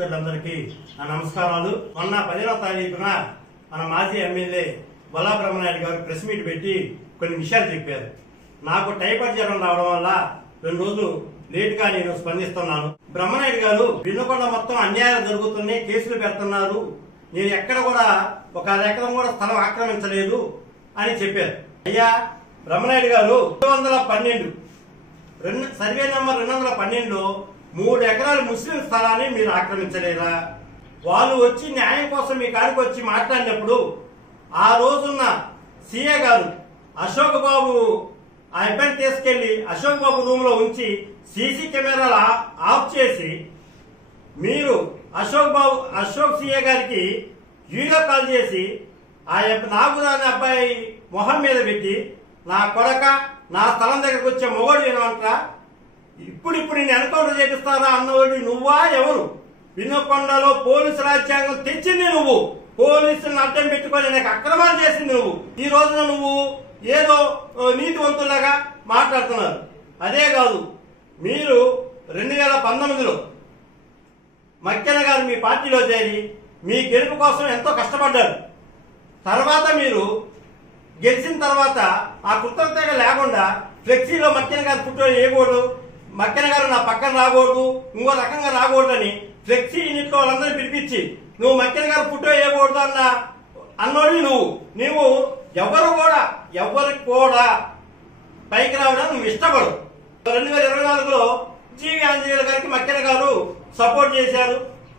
మిత్రులందరికీ నా నమస్కారాలు. మొన్న 10వ తారీఖున మన మాజీ ఎమ్మెల్యే బొల్లా బ్రహ్మనాయుడు గారు ప్రెస్ మీట్ పెట్టి కొన్ని విషయాలు చెప్పారు. నాకు టైఫాయిడ్ జ్వరం రావడం వల్ల 2 రోజులు లేట్ గా నేను స్పందిస్తున్నాను. బ్రహ్మనాయుడు గారు వినుకొండ మొత్తం అన్యాయాలు జరుగుతున్నాయి, కేసులు పెడుతున్నారు, నేను ఎక్కడ కూడా ఒక ఎకరం కూడా స్థలం ఆక్రమించలేదు అని చెప్పారు. అయ్యా బ్రహ్మనాయుడు గారు 212 సర్వే నంబర్ 212లో 3 ఎకరాల ముస్లిం స్థలాన్ని మీరు ఆక్రమించలేరా? వాళ్ళు వచ్చి న్యాయం కోసం మీ కాడికి వచ్చి మాట్లాడినప్పుడు ఆ రోజున్న సీఏ గారు అశోక్ బాబు ఆ అబ్బాయిని తీసుకెళ్లి అశోక్ బాబు రూమ్ లో ఉంచి సీసీ కెమెరాలు ఆఫ్ చేసి మీరు అశోక్ సీఏ గారికి వీడియో కాల్ చేసి ఆ నాగురాని అబ్బాయి మొహం మీద పెట్టి నా కొడక నా స్థలం దగ్గరకు వచ్చే మొగోడు ఏమంటారా, ఇప్పుడు నేను ఎన్కౌంటర్ చేపిస్తారా అన్నవాడు నువ్వా ఎవరు? వినుకొండలో పోలీసు రాజ్యాంగం తెచ్చింది నువ్వు, పోలీసులను అడ్డం పెట్టుకొని నాకు అక్రమాలు చేసింది నువ్వు. ఈ రోజున నువ్వు ఏదో నీతివంతులాగా మాట్లాడుతున్నారు. అదే కాదు, మీరు 2019లో మక్కెన గారు మీ పార్టీలో చేరి మీ గెలుపు కోసం ఎంతో కష్టపడ్డారు. తర్వాత మీరు గెలిచిన తర్వాత ఆ కృతజ్ఞత లేకుండా ఫ్లెక్సీలో మక్కెన గారు ఫోటో వేయకూడదు, మక్కెన గారు నా పక్కన రాకూడదు, ఇంకో రకంగా రాకూడదని ఫ్లెక్సీ యూనిట్ వాళ్ళందరినీ పిలిపించి నువ్వు మక్కెన గారు ఫోటో వేయకూడదు అన్నోడివి నువ్వు ఎవరికి కూడా పైకి రావడానికి నువ్వు ఇష్టపడు. 2024లో జీవి ఆంజనేయులు గారికి మక్కెన గారు సపోర్ట్ చేశారు.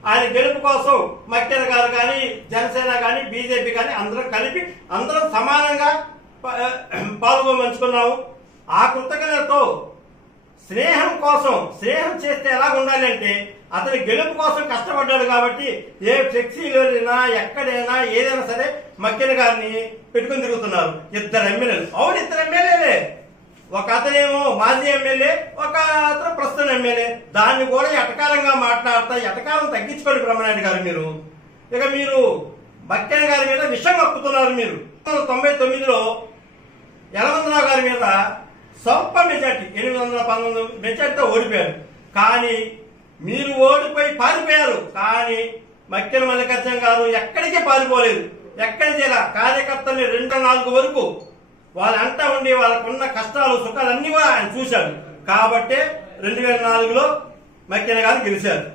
ఆయన గెలుపు కోసం మక్కెన గారు కానీ జనసేన కానీ బీజేపీ కానీ అందరం సమానంగా పాల్గొమంచుకున్నాము. ఆ కృతజ్ఞతతో స్నేహం చేస్తే ఎలా ఉండాలి అంటే అతని గెలుపు కోసం కష్టపడ్డాడు కాబట్టి ఏ ఫ్లెక్సీలోనైనా ఎక్కడైనా ఏదైనా సరే మక్కెన గారిని పెట్టుకుని తిరుగుతున్నారు. 2 ఎమ్మెల్యేలు. అవును, 2 ఎమ్మెల్యేలే. ఒక అతనేమో మాజీ ఎమ్మెల్యే, ఒక అతను ప్రస్తుతం ఎమ్మెల్యే. దాన్ని కూడా ఎటకారంగా మాట్లాడతా, ఎటకారం తగ్గించుకోండి బ్రహ్మనాయుడు గారు. మీరు మక్కెన గారి మీద విషం కక్కుతున్నారు. మీరు 1999లో యలమందరావు గారి మీద స్వల్ప మెజార్టీ 819 మెజార్టీతో ఓడిపోయారు. కానీ మీరు ఓడిపోయి పారిపోయారు. కానీ మక్కెన మల్లికార్జున గారు ఎక్కడికి పారిపోలేదు, ఎక్కడికి కార్యకర్తల్ని 2-4 వరకు వాళ్ళ అంటా ఉండి వాళ్ళకున్న కష్టాలు సుఖాలు అన్ని కూడా ఆయన చూశారు. కాబట్టే 2004లో మక్కెన గారు గెలిచారు.